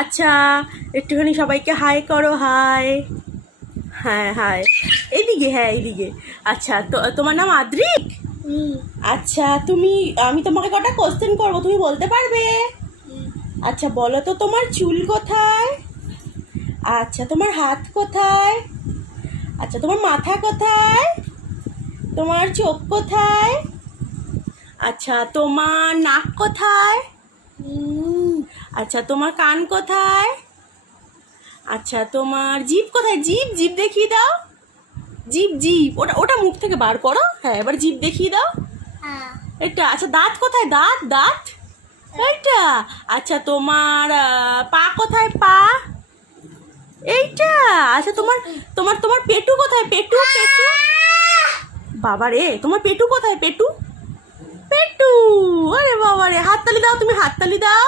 আচ্ছা, একটুখানি সবাইকে হাই করো, হাই। হ্যাঁ হাই, এইদিকে, হ্যাঁ এইদিকে। আচ্ছা, তো তোমার নাম আদ্রিক? আচ্ছা, আমি তোমাকে কটা কোশ্চেন করবো, তুমি বলতে পারবে? আচ্ছা বলো তো, তোমার চুল কোথায়? আচ্ছা, তোমার হাত কোথায়? আচ্ছা, তোমার মাথা কোথায়? তোমার চোখ কোথায়? আচ্ছা, তোমার নাক কোথায়? আচ্ছা, তোমার কান কোথায়? আচ্ছা, তোমার জিভ কোথায়? জিভ জিভ দেখিয়ে দাও। জিভ জিভ ওটা ওটা মুখ থেকে বার করো। হ্যাঁ, এবার জিভ দেখিয়ে দাও। এটা। আচ্ছা, দাঁত কোথায়? দাঁত দাঁত এইটা। আচ্ছা, তোমার পা কোথায়? পা এইটা। আচ্ছা, তোমার তোমার তোমার পেটু কোথায়? পেটু পেটু। বাবা রে, তোমার পেটু কোথায়? পেটু পেটু। আরে বাবা রে, হাততালি দাও, তুমি হাততালি দাও।